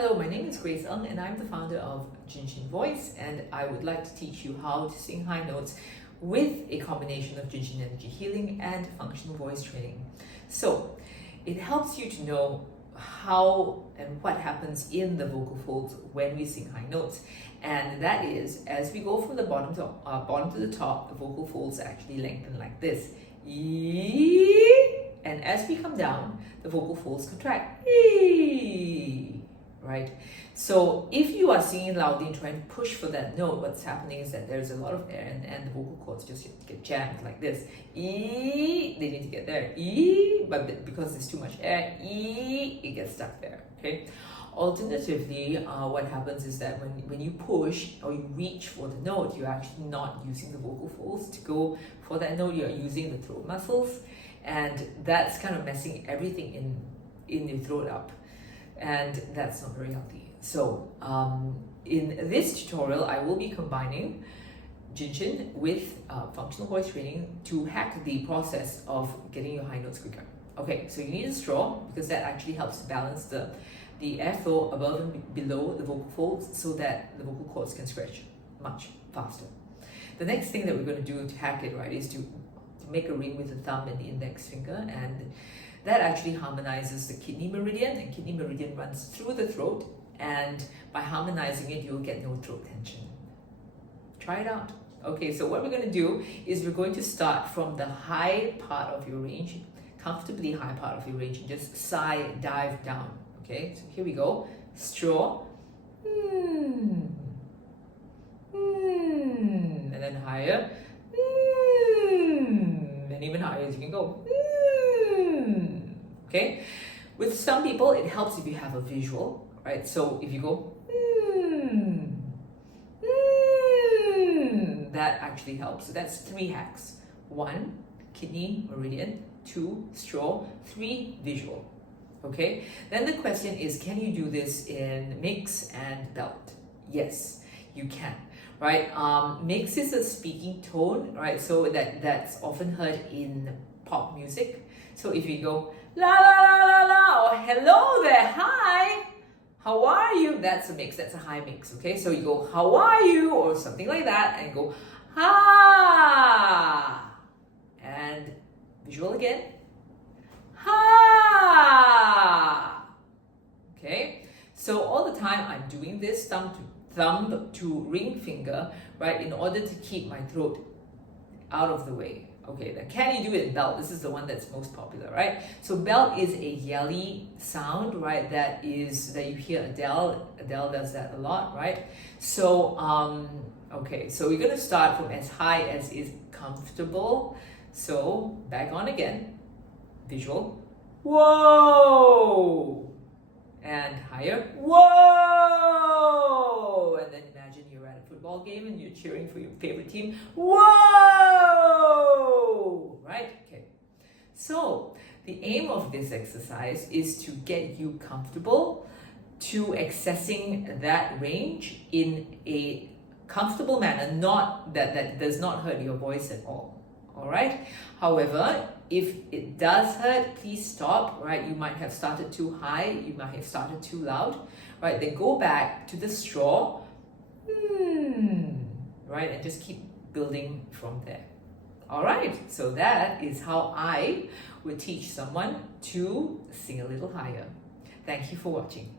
Hello, my name is Grace Ng and I'm the founder of Jin Shin Voice, and I would like to teach you how to sing high notes with a combination of Jin Shin energy healing and functional voice training. So it helps you to know how and what happens in the vocal folds when we sing high notes, and that is, as we go from the bottom to the top, the vocal folds actually lengthen like this. And as we come down, the vocal folds contract. Right? So if you are singing loudly and trying to push for that note, what's happening is that there's a lot of air and the vocal cords just get jammed like this. They need to get there. But because there's too much air, it gets stuck there. Okay. Alternatively, what happens is that when you push or you reach for the note, you're actually not using the vocal folds to go for that note. You're using the throat muscles, and that's kind of messing everything in your throat up. And that's not very healthy. So in this tutorial, I will be combining Jin Shin with functional voice training to hack the process of getting your high notes quicker. Okay, so you need a straw because that actually helps balance the airflow above and below the vocal folds so that the vocal cords can stretch much faster. The next thing that we're going to do to hack it, right, is to make a ring with the thumb and the index finger, and that actually harmonizes the kidney meridian, and kidney meridian runs through the throat, and by harmonizing it, you'll get no throat tension. Try it out. Okay, so what we're going to do is we're going to start from the high part of your range, comfortably high part of your range, and just sigh, dive down. Okay, so here we go. Straw. And then higher. And even higher as you can go. Okay, with some people it helps if you have a visual, right? So if you go that actually helps. So that's 3 hacks. 1, kidney meridian. 2, straw. 3, visual. Okay, then the question is, can you do this in mix and belt? Yes, you can. Right, mix is a speaking tone, right? So that's often heard in pop music. So if you go la la la la la, or hello there, hi, how are you? That's a mix. That's a high mix. Okay, so you go how are you or something like that, and go ha, and visual again, ha. Okay, so all the time I'm doing this thumb to ring finger, right, in order to keep my throat out of the way. Okay, then can you do it in belt? This is the one that's most popular, right? So belt is a yelly sound, right, that you hear Adele does that a lot, right? So okay, so we're going to start from as high as is comfortable. So back on again, visual, whoa, and higher, whoa, and then imagine you're at a football game and you're cheering for your favorite team, whoa, right? Okay, so the aim of this exercise is to get you comfortable to accessing that range in a comfortable manner, not that does not hurt your voice at all. All right. However, if it does hurt, please stop, right? You might have started too high, you might have started too loud, right? Then go back to the straw, right? And just keep building from there. All right. So that is how I would teach someone to sing a little higher. Thank you for watching.